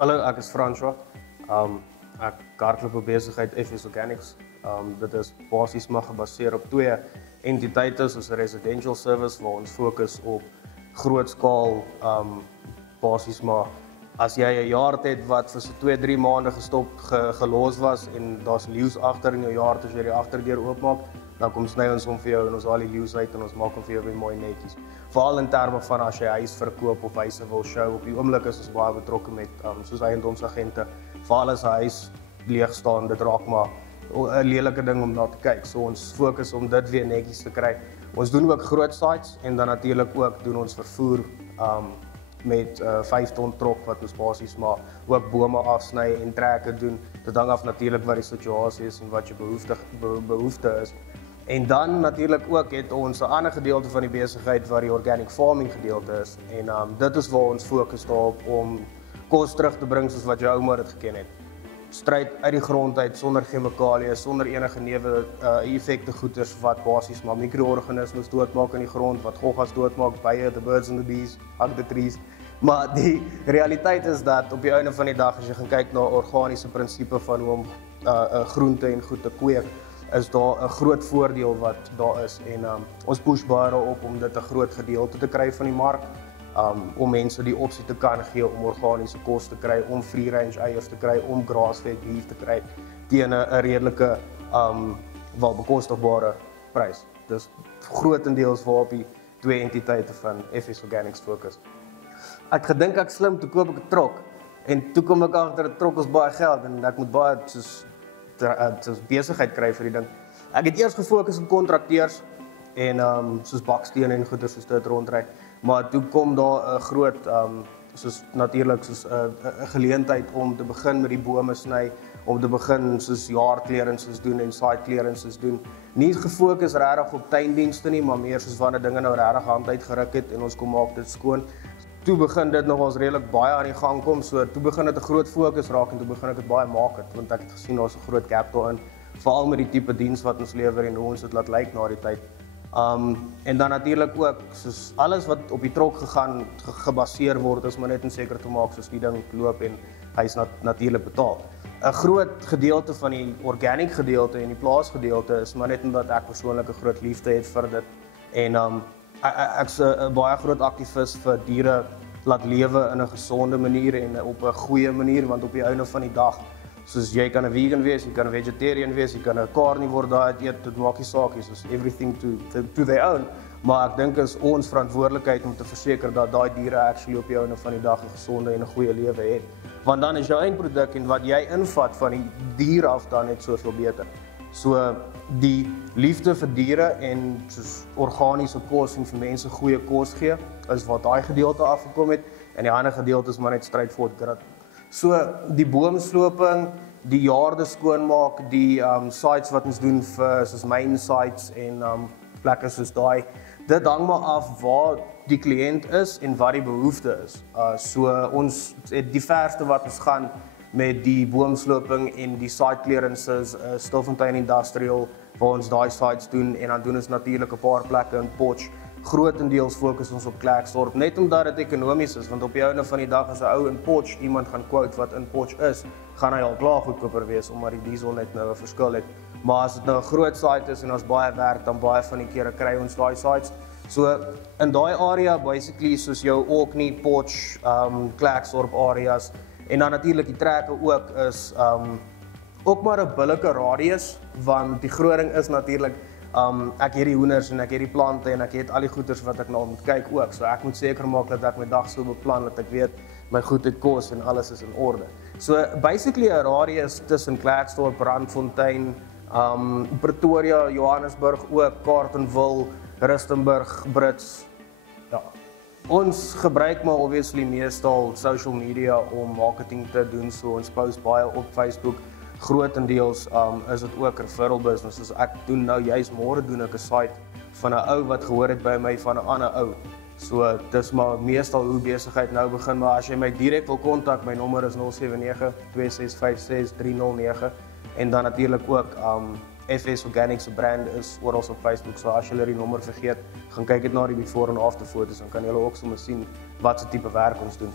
Hallo, ek is François. Ek hardloop 'n besigheid FS Organics. Dit is basies maar gebaseer op twee entiteite soos 'n residential service waar ons fokus op grootskaal basies maar as jy 'n jaard het wat vir so 2-3 maande gestop gelos was en daar's leeu's agter in jou jaard as jy die agterdeur oopmaak, dan kom sny ons hom vir jou en ons haal die leeu's uit en ons maak hom vir jou weer mooi netjies. Veral in terme van as jy huis verkoop of huise wil show, op die oomblik is ons baie betrokke met soos eiendomsagente. Veral as 'n huis leeg staan, dit raak maar 'n lelike ding om na te kyk. So ons fokus om dit weer netjies te kry. Ons doen ook groot sites en dan natuurlik ook doen ons vervoer met 5 ton trok wat ons basies maar ook bome afsny en trekke doen. Dit hang af natuurlik wat die situasie is en wat jou behoefte is. En dan natuurlik ook het ons 'n ander gedeelte van die besigheid wat die organic farming gedeelte is. En dit is waar ons fokus daarop om kos terug te bring soos wat jou ouma dit geken het. Stryd uit die grond uit sonder chemikalieë, sonder enige newe effekte goeders wat basies maar mikroorganismes doodmaak in die grond, wat goggas doodmaak, bye, the birds and the bees, hug the trees. Maar die realiteit is dat op die einde van die dag as jy gaan kyk na organiese prinsipe van hoe om groente en goed te kweek, is daar 'n groot voordeel wat daar is en ons push baie op om dit 'n groot gedeelte te kry van die mark, om mense die opsie te kan gee om organiese kos te kry, om free range eiers te kry, om grass-fed beef te kry teen 'n redelike wel bekostigbare prys. Dis grootendeels waarop die twee entiteite van FS Organics fokus. Ek gedink ek slim, toe koop ek 'n trok en toe kom ek agter 'n trok is baie geld en ek moet baie soos besigheid kry vir die ding. Ek het eers gefokus op kontrakteurs en soos bakstene en goeder soos dit rondry, maar toe kom daar 'n groot soos natuurlik soos 'n geleentheid om te begin met die bome sny, om te begin soos jaarklearances doen en site clearances doen. Nie gefokus regtig op tuindienste nie, maar meer soos wanneer dinge nou regtig hand uitgeruk het en ons kom maak dit skoon. Toe begin dit nogals redelik baie aan die gang kom, so toe begin dit 'n groot fokus raak en toe begin ek dit baie maak het, want ek het gesien daar's 'n groot gap daarin, veral met die tipe diens wat ons lewer en hoe ons dit laat lyk na die tyd. En dan natuurlik ook, soos alles wat op die trok gebaseer word, is maar net om seker te maak soos die ding loop en hy's natuurlik betaal. 'n Groot gedeelte van die organic gedeelte en die plaasgedeelte is maar net omdat ek persoonlik 'n groot liefde het vir dit en ek's 'n baie groot aktivis vir diere laat lewe in 'n gesonde manier en op 'n goeie manier, want op die einde van die dag, soos jy kan 'n vegan wees, jy kan 'n vegetarian wees, jy kan 'n carnivore diet eet, dit maak nie saak nie, soos everything to their own. Maar ek dink is ons verantwoordelikheid om te verseker dat daai diere actually op die einde van die dag 'n gesonde en 'n goeie lewe het. Want dan is jou eindproduk en wat jy invat van die dier af dan net soveel beter. So die liefde vir diere en soos organiese kos en vir mense goeie kos gee, is wat daai gedeelte afgekom het en die ander gedeelte is maar net straightforward grat. So die boomsloping, die jaarde skoonmaak, die sites wat ons doen vir soos main sites en plekke soos daai, dit hang maar af waar die kliënt is en wat die behoefte is. So ons het die verste wat ons gaan met die boomsloping en die site clearances, Stilfontein Industrial, waar ons daai sites doen en dan doen ons natuurlik 'n paar plekke in Potch. Grootendeels fokus ons op Klerksdorp, net omdat dit ekonomies is, want op die einde van die dag as 'n ou in Potch iemand gaan quote wat in Potch is, gaan hy al klaar goedkoper wees omdat die diesel net nou 'n verskil het. Maar as dit nou 'n groot site is en ons baie werk, dan baie van die kere kry ons daai sites. So in daai area basically soos jou Orkney, Potch, Klerksdorp areas en dan natuurlik die trekke ook is ook maar 'n billike radius, want die groot ding is natuurlik ek het die hoenders en ek het die plante en ek het al die goeders wat ek nou moet kyk ook. So ek moet seker maak dat ek my dag so beplan dat ek weet my goed het kos en alles is in orde. So basically 'n radius tussen Klerksdorp, Randfontein, Pretoria, Johannesburg ook, Carletonville, Rustenburg, Brits. Ja. Ons gebruik maar obviously meestal social media om marketing te doen, so ons post baie op Facebook. Grootendeels is dit ook referral business. Dus ek doen nou juist môre doen ek 'n site van 'n ou wat gehoor het by my van 'n ander ou. So dis maar meestal hoe besigheid nou begin, maar as jy my direk wil kontak, my nommer is 079 2656 309 en dan natuurlik ook FS Organics se brand is oral op Facebook. So as jy die nommer vergeet, gaan kyk dit na die before en after foto's, dan kan jy ook sommer sien wat se tipe werk ons doen.